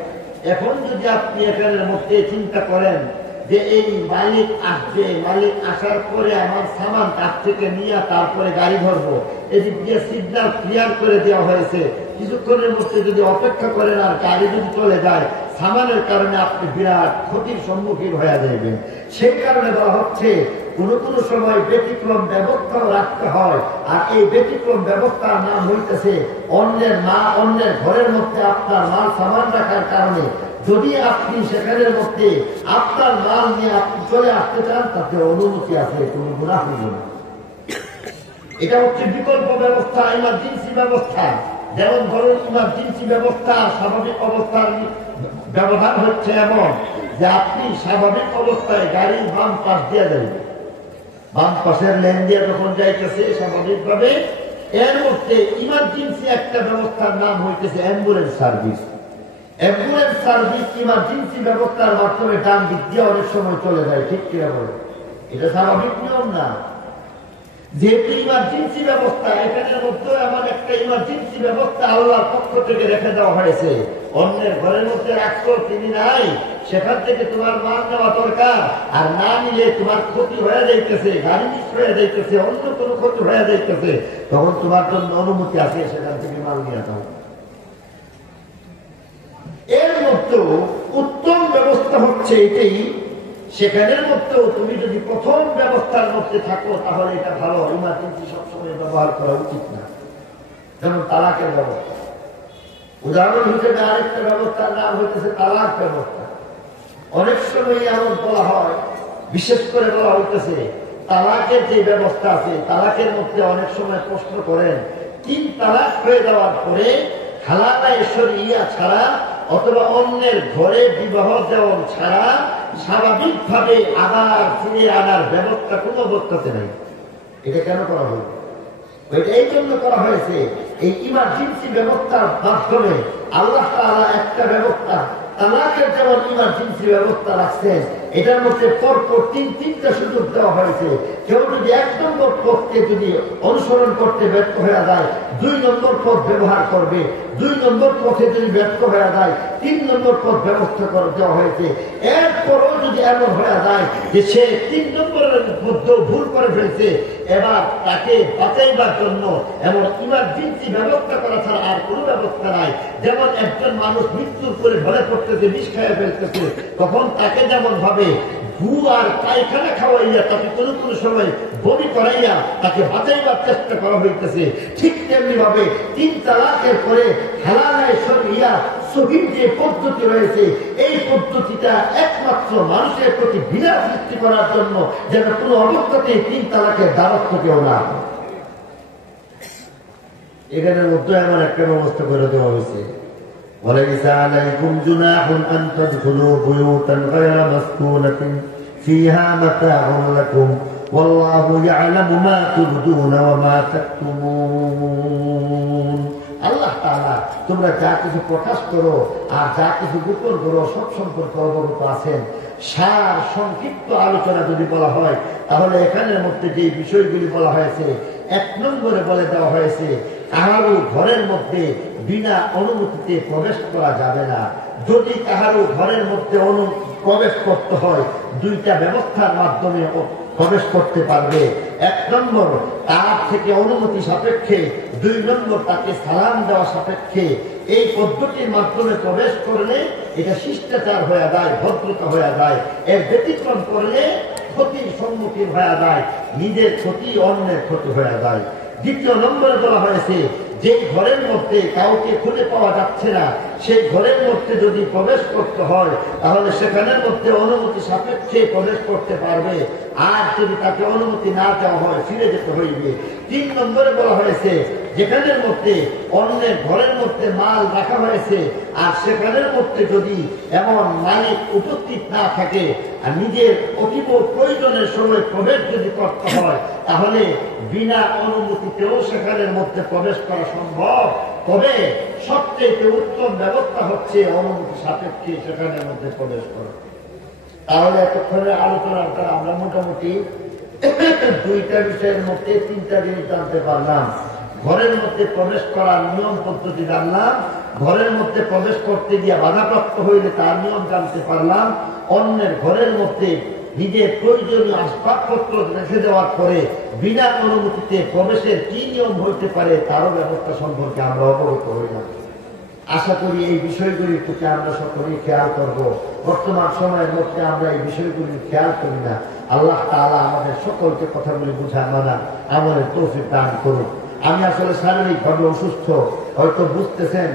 এখন যদি আপনি এখানের মধ্যে চিন্তা করেন যে এই মালিক আসবে, মালিক আসার পরে আমার সামান তার থেকে নিয়ে তারপরে গাড়ি ধরবো, এদিক দিয়ে সিগন্যাল ক্লিয়ার করে দেওয়া হয়েছে, কিছুক্ষণের মধ্যে যদি অপেক্ষা করেন আর গাড়ি যদি চলে যায়, সামানের কারণে আপনি বিরাট ক্ষতির সম্মুখীন হয়ে যাবেন। সেই কারণে বলা হচ্ছে কোন কোন সময় ব্যতিক্রম ব্যবস্থাও রাখতে হয়। আর এই ব্যতিক্রম ব্যবস্থার নাম হইতেছে অন্যের ঘরের মধ্যে আপনার মাল সামান রাখার কারণে যদি আপনি সেখানের মধ্যে আপনার মাল নিয়ে আপনি চলে আসতে চান, তাতে অনুমতি আছে, কোনো গুনাহ হইল না। এটা হচ্ছে বিকল্প ব্যবস্থা, ইমার্জেন্সি ব্যবস্থা। যেমন ধরুন ইমার্জেন্সি ব্যবস্থা, স্বাভাবিক অবস্থার ব্যবধান হচ্ছে এমন যে আপনি স্বাভাবিক অবস্থায় গাড়ি বাম পাশ দিয়ে যাবেন, বাম পাশের লেন দিয়ে যখন যাইতেছে স্বাভাবিকভাবে, এর মধ্যে ইমার্জেন্সি একটা ব্যবস্থার নাম হইতেছে ambulance service. Ambulance service emergency ব্যবস্থার মাধ্যমে ডান দিক দিয়ে অনেক সময় চলে যায়, ঠিক কিনা বলে? এটা স্বাভাবিক নিয়ম না। যেহেতু ইমার্জেন্সি ব্যবস্থা, এখানের মধ্যে এমন একটা ইমার্জেন্সি ব্যবস্থা আল্লাহর পক্ষ থেকে রেখে দেওয়া হয়েছে। অন্যের ঘরের মধ্যে রাখছো, তিনি নাই, সেখান থেকে তোমার মাল নেওয়া দরকার, আর না নিলে তোমার ক্ষতি হয়ে যাইতেছে, গাড়ি মিস হয়ে যাইতেছে, অন্য কোনো ক্ষতি হয়ে যাইতেছে, তখন তোমার জন্য অনুমতি আছে, সেখান থেকে মাল নিয়ে যাও। এর মধ্যে উত্তম ব্যবস্থা হচ্ছে এটাই, সেখানের মধ্যেও তুমি যদি প্রথম ব্যবস্থার মধ্যে থাকো তাহলে এটা ভালো। ইমার্জেন্সি সবসময় ব্যবহার করা উচিত না। যেমন তালাকের ব্যবস্থা, উদাহরণ হিসেবে আরেকটা ব্যবস্থার নাম হইতেছে তালাক ব্যবস্থা। অনেক সময় এমন বলা হয়, বিশেষ করে বলা হইতেছে তালাকের যে ব্যবস্থা আছে, তালাকের মধ্যে অনেক সময় প্রশ্ন করেন, 3 তালাক হয়ে যাওয়ার পরে হালালা শরিয়া ছাড়া অথবা অন্যের ঘরে বিবাহ দেওয়া ছাড়া স্বাভাবিকভাবে আবার ফিরে আনার ব্যবস্থা কোন অবস্থাতে নেই। এটা কেন করা হয়েছে? এই জন্য করা হয়েছে, এই ইমার্জেন্সি ব্যবস্থার মাধ্যমে আল্লাহ তাআলা একটা ব্যবস্থা, তালাকের যেমন ইমার্জেন্সি ব্যবস্থা রাখছেন, এটার মধ্যে পরপর 3টা সুযোগ দেওয়া হয়েছে। কেউ যদি 1 নম্বর পথকে যদি অনুসরণ করতে ব্যর্থ হয়ে যায়, 2 নম্বর পথ ব্যবহার করবে, 2 নম্বর পথে যদি ব্যর্থ হয়ে যায়, 3 নম্বর পথ ব্যবস্থা করে দেওয়া হয়েছে। এরপরও যদি এমন হয়ে যায় যে সে 3 নম্বরের মধ্যে ভুল করে ফেলছে, এবার তাকে বাঁচাইবার জন্য এমন ইমার্জেন্সি ব্যবস্থা করা ছাড়া আর কোনো ব্যবস্থা নাই। যেমন একজন মানুষ মৃত্যুর করে ঢলে পড়তেছে, বিষ খাইয়া ফেলতেছে, তখন তাকে যেমন ভাবে ঘু আর পায়খানা খাওয়াইয়া তাকে কোনো কোনো সময় বমি করাইয়া তাকে বাঁচাইবার চেষ্টা করা হইতেছে, ঠিক তেমনি ভাবে 3 তালাকের পরে হালাল শরিয়া সহিহ যে পদ্ধতি রয়েছে, এই পদ্ধতিটা একমাত্র মানুষের প্রতি বিনা সৃষ্টি করার জন্য, যেন কোনো অবস্থাতে 3 তালাকের দ্বারস্থ কেউ না। এখানের মধ্যে এমন একটা ব্যবস্থা করে দেওয়া হয়েছে, وليس عليكم جناح أن تدخلوا بيوتا غير مسكونة فيها متاع لكم والله يعلم ما تبدون وما تكتمون। আল্লাহ তাআলা তোমরা যা কিছু প্রকাশ করো আর যা কিছু গোপন করো সব সম্পর্কে অবগত আছেন। সার সংক্ষিপ্ত আলোচনা যদি বলা হয়, তাহলে এখানের মধ্যে যে বিষয়গুলি বলা হয়েছে, 1 নম্বরে বলে দেওয়া হয়েছে কাহারও ঘরের মধ্যে বিনা অনুমতিতে প্রবেশ করা যাবে না। যদি কাহারও ঘরের মধ্যে প্রবেশ করতে হয়, 2টা ব্যবস্থার মাধ্যমে প্রবেশ করতে পারবে। 1 নম্বর তার থেকে অনুমতি সাপেক্ষে, 2 নম্বর তাকে সালাম দেওয়া সাপেক্ষে। এই পদ্ধতির মাধ্যমে প্রবেশ করলে এটা শিষ্টাচার হয়ে যায়, ভদ্রতা হয়ে যায়। এর ব্যতিক্রম করলে ক্ষতির সম্মুখীন হয়ে যায়, নিজের ক্ষতি অন্যের ক্ষতি হয়ে যায়। 2 নম্বরে বলা হয়েছে যে ঘরের মধ্যে কাউকে খুঁজে পাওয়া যাচ্ছে না, সেই ঘরের মধ্যে যদি প্রবেশ করতে হয় তাহলে সেখানের মধ্যে অনুমতি সাপেক্ষে প্রবেশ করতে পারবে, আর যদি তাকে অনুমতি না দেওয়া হয় ফিরে যেতে হইবে। 3 নম্বরে বলা হয়েছে যেখানের মধ্যে অন্যের ঘরের মধ্যে মাল রাখা হয়েছে আর সেখানের মধ্যে যদি এমন মালিক উপস্থিত না থাকে আর নিজের অতীব প্রয়োজনের সময় প্রবেশ যদি করতে হয় তাহলে বিনা অনুমতিতেও সেখানের মধ্যে প্রবেশ করা সম্ভব। তবে সবচেয়ে উত্তম ব্যবস্থা হচ্ছে অনুমতি সাপেক্ষে সেখানের মধ্যে প্রবেশ করা। তাহলে এতক্ষণের আলোচনার দ্বারা আমরা মোটামুটি দুইটা বিষয়ের মধ্যে তিনটা জিনিস জানতে পারলাম। ঘরের মধ্যে প্রবেশ করার নিয়ম পদ্ধতি জানলাম, ঘরের মধ্যে প্রবেশ করতে গিয়ে বাধাপ্রাপ্ত হইলে তার নিয়ম জানতে পারলাম, অন্যের ঘরের মধ্যে নিজের প্রয়োজনীয় আসবাবপত্র রেখে দেওয়ার পরে বিনা অনুমতিতে প্রবেশের কি নিয়ম হইতে পারে তারও ব্যবস্থা সম্পর্কে আমরা অবগত হইলাম। আশা করি এই বিষয়গুলির প্রতি আমরা সকলেই খেয়াল করব। বর্তমান সময়ের মধ্যে আমরা এই বিষয়গুলি খেয়াল করি না। আল্লাহ তাআলা আমাদের সকলকে কথাগুলি বুঝা মানা আমলের তৌফিক দান করুন। আমি আসলে শারীরিকভাবে অসুস্থ, হয়তো বুঝতেছেন